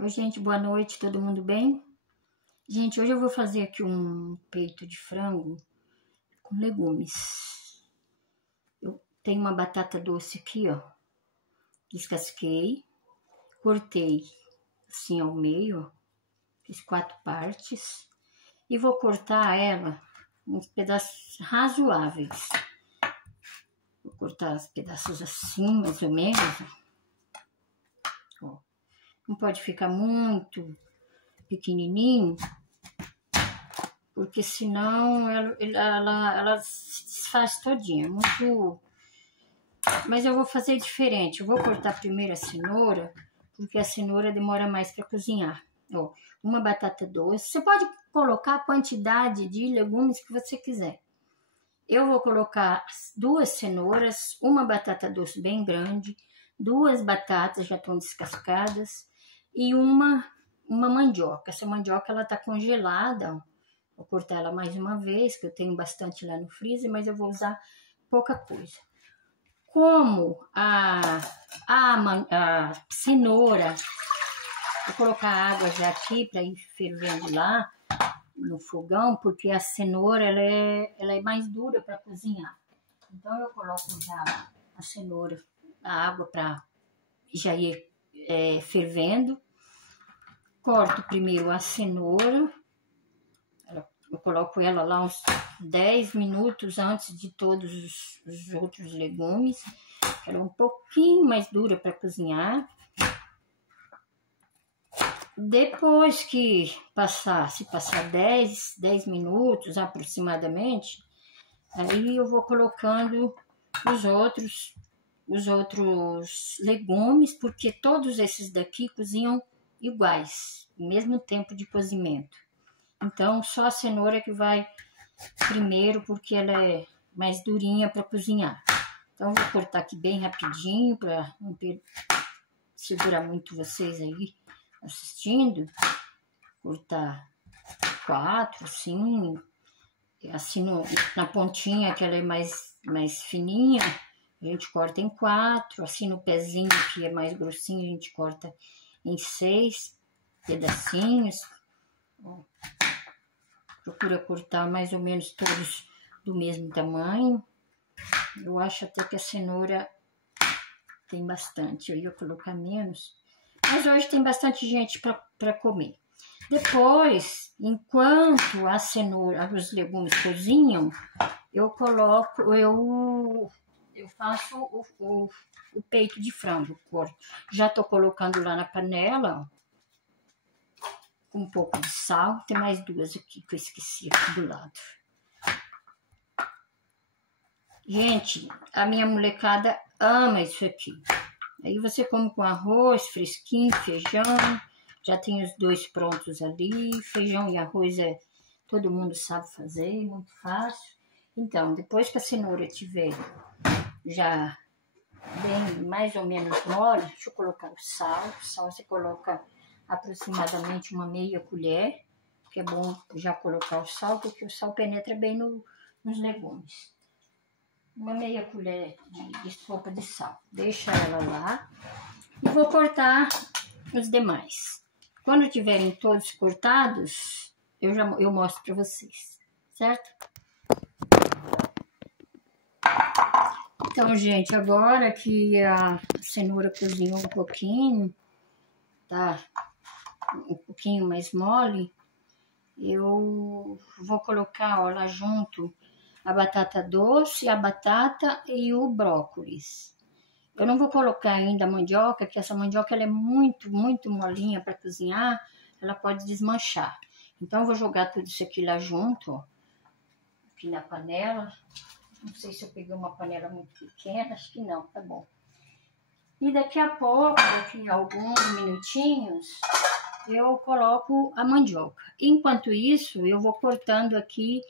Oi, gente, boa noite, todo mundo bem? Gente, hoje eu vou fazer aqui um peito de frango com legumes. Eu tenho uma batata doce aqui, ó, descasquei, cortei assim ao meio, ó, fiz 4 partes e vou cortar ela uns pedaços razoáveis. Vou cortar os pedaços assim, mais ou menos, ó. Não pode ficar muito pequenininho, porque senão ela se desfaz todinha, muito. Mas eu vou fazer diferente, eu vou cortar primeiro a cenoura, porque a cenoura demora mais para cozinhar. Ó, uma batata doce, você pode colocar a quantidade de legumes que você quiser. Eu vou colocar 2 cenouras, uma batata doce bem grande, 2 batatas já estão descascadas e uma mandioca. Essa mandioca ela tá congelada, ó. Vou cortar ela mais uma vez, que eu tenho bastante lá no freezer, mas eu vou usar pouca coisa. Como a cenoura, vou colocar água já aqui para ir fervendo lá no fogão, porque a cenoura ela é mais dura para cozinhar. Então eu coloco já a cenoura, a água para já ir fervendo. Corto primeiro a cenoura. Eu coloco ela lá uns 10 minutos antes de todos os outros legumes. Ela é um pouquinho mais dura para cozinhar. Depois que se passar 10 minutos aproximadamente, aí eu vou colocando os outros legumes, porque todos esses daqui cozinham iguais, no mesmo tempo de cozimento. Então, só a cenoura que vai primeiro, porque ela é mais durinha para cozinhar. Então, vou cortar aqui bem rapidinho, para não segurar muito vocês aí assistindo. Cortar 4, assim na pontinha, que ela é mais fininha, a gente corta em 4. Assim no pezinho, que é mais grossinho, a gente corta em 6 pedacinhos. Ó. Procura cortar mais ou menos todos do mesmo tamanho. Eu acho até que a cenoura tem bastante. Eu ia colocar menos. Mas hoje tem bastante gente para comer. Depois, enquanto a cenoura, os legumes cozinham, eu faço o peito de frango. Já tô colocando lá na panela, ó, com um pouco de sal. Tem mais 2 aqui que eu esqueci aqui do lado. Gente, a minha molecada ama isso aqui. Aí você come com arroz fresquinho, feijão. Já tem os 2 prontos ali. Feijão e arroz todo mundo sabe fazer, muito fácil. Então, depois que a cenoura estiver já bem mais ou menos mole, deixa eu colocar o sal. O sal você coloca aproximadamente uma meia colher, que é bom já colocar o sal, porque o sal penetra bem nos legumes. Uma meia colher de sopa de sal. Deixa ela lá e vou cortar os demais. Quando tiverem todos cortados, eu mostro para vocês, certo? Então, gente, agora que a cenoura cozinhou um pouquinho, tá um pouquinho mais mole, eu vou colocar, ó, lá junto a batata doce, a batata e o brócolis. Eu não vou colocar ainda a mandioca, porque essa mandioca ela é muito, muito molinha para cozinhar, ela pode desmanchar. Então, eu vou jogar tudo isso aqui lá junto, ó, aqui na panela. Não sei se eu peguei uma panela muito pequena, acho que não, tá bom. E daqui a pouco, daqui a alguns minutinhos, eu coloco a mandioca. Enquanto isso, eu vou cortando aqui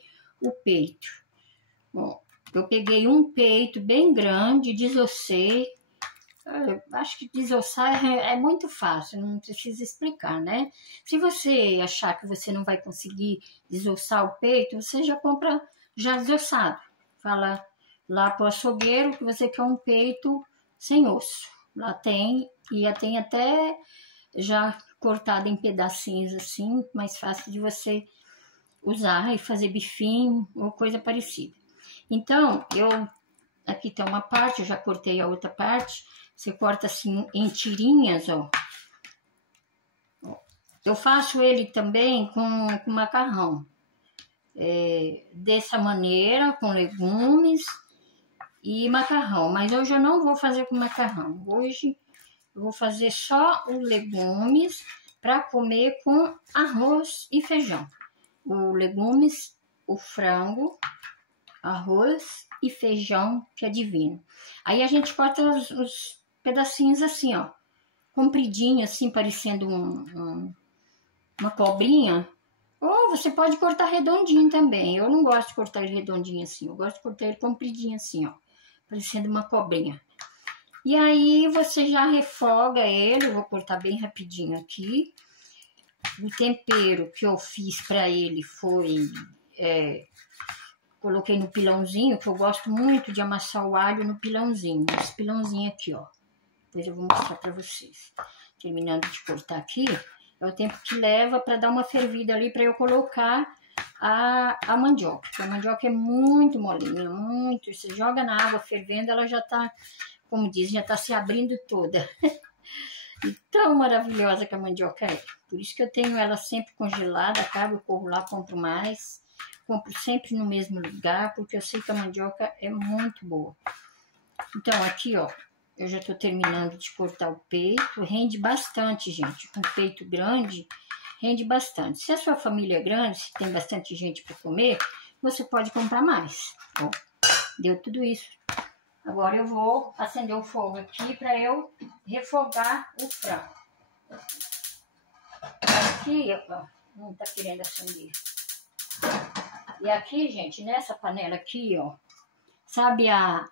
o peito. Bom, eu peguei um peito bem grande, desossei. Acho que desossar é muito fácil, não precisa explicar, né? Se você achar que você não vai conseguir desossar o peito, você já compra já desossado. Fala lá pro açougueiro que você quer um peito sem osso. Lá tem, e tem até já cortada em pedacinhos assim, mais fácil de você usar e fazer bifinho ou coisa parecida. Então, aqui tem uma parte, eu já cortei a outra parte. Você corta assim em tirinhas, ó. Eu faço ele também com macarrão. Dessa maneira, com legumes e macarrão. Mas hoje eu não vou fazer com macarrão. Hoje eu vou fazer só os legumes para comer com arroz e feijão. O legumes, o frango, arroz e feijão, que é divino. Aí a gente corta os pedacinhos assim, ó, compridinho, assim, parecendo uma cobrinha. Ou você pode cortar redondinho também. Eu não gosto de cortar ele redondinho assim, eu gosto de cortar ele compridinho assim, ó, parecendo uma cobrinha. E aí você já refoga ele, eu vou cortar bem rapidinho aqui. O tempero que eu fiz para ele foi... coloquei no pilãozinho, que eu gosto muito de amassar o alho no pilãozinho. Esse pilãozinho aqui, ó. Depois eu vou mostrar para vocês. Terminando de cortar aqui, é o tempo que leva para dar uma fervida ali, para eu colocar a mandioca. A mandioca é muito molinha, muito. Você joga na água fervendo, ela já tá, como diz, já tá se abrindo toda. E tão maravilhosa que a mandioca é. Por isso que eu tenho ela sempre congelada, acaba, eu corro lá, compro mais. Compro sempre no mesmo lugar, porque eu sei que a mandioca é muito boa. Então, aqui, ó, eu já tô terminando de cortar o peito. Rende bastante, gente. Com peito grande, rende bastante. Se a sua família é grande, se tem bastante gente para comer, você pode comprar mais. Ó, deu tudo isso. Agora eu vou acender o fogo aqui para eu refogar o frango. Aqui, ó, não tá querendo acender. E aqui, gente, nessa panela aqui, ó, sabe a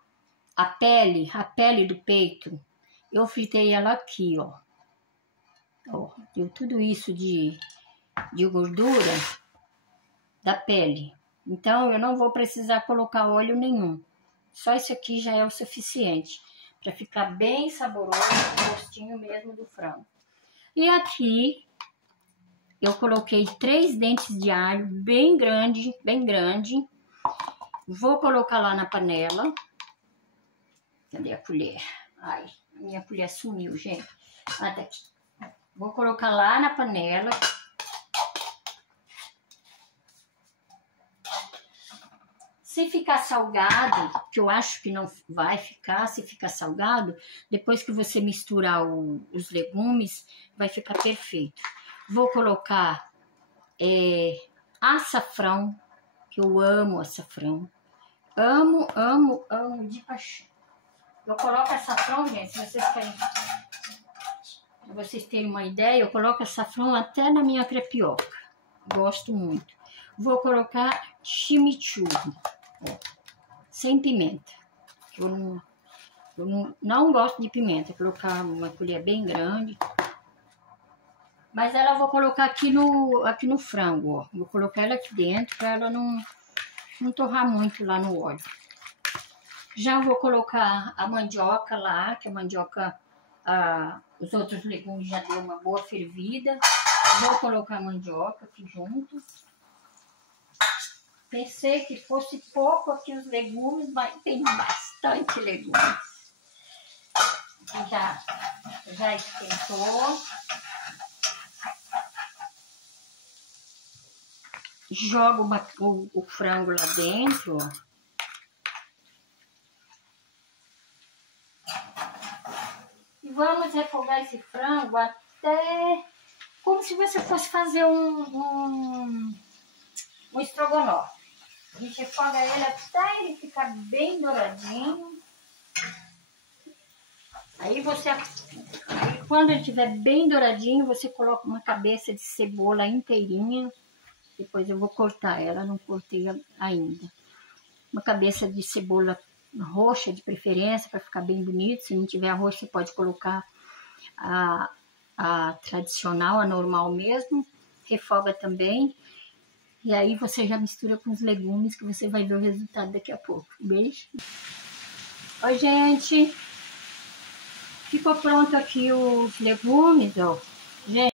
pele do peito? Eu fritei ela aqui, ó. Ó, deu tudo isso de gordura da pele. Então, eu não vou precisar colocar óleo nenhum. Só isso aqui já é o suficiente para ficar bem saboroso, o gostinho mesmo do frango. E aqui... eu coloquei 3 dentes de alho bem grande, bem grande. Vou colocar lá na panela. Cadê a colher? Ai, minha colher sumiu, gente. Ah, tá aqui. Vou colocar lá na panela. Se ficar salgado, que eu acho que não vai ficar, se ficar salgado, depois que você misturar os legumes, vai ficar perfeito. Vou colocar açafrão, que eu amo açafrão. Amo, amo, amo de paixão. Eu coloco açafrão, gente, se vocês querem... pra vocês terem uma ideia, eu coloco açafrão até na minha crepioca. Gosto muito. Vou colocar chimichurri, ó, sem pimenta. Eu não gosto de pimenta. Vou colocar uma colher bem grande. Mas ela eu vou colocar aqui no frango, ó. Vou colocar ela aqui dentro para ela não torrar muito lá no óleo. Já vou colocar a mandioca lá, que a mandioca, os outros legumes já deu uma boa fervida. Vou colocar a mandioca aqui junto. Pensei que fosse pouco aqui os legumes, mas tem bastante legumes. Já esquentou. Jogo o frango lá dentro, ó. E vamos refogar esse frango até como se você fosse fazer um estrogonofe. A gente refoga ele até ele ficar bem douradinho. Aí quando ele estiver bem douradinho, você coloca uma cabeça de cebola inteirinha. Depois eu vou cortar ela, não cortei ainda. Uma cabeça de cebola roxa, de preferência, para ficar bem bonito. Se não tiver roxa, você pode colocar a tradicional, a normal mesmo. Refoga também. E aí você já mistura com os legumes, que você vai ver o resultado daqui a pouco. Beijo. Oi, gente. Ficou pronto aqui os legumes, ó. Gente.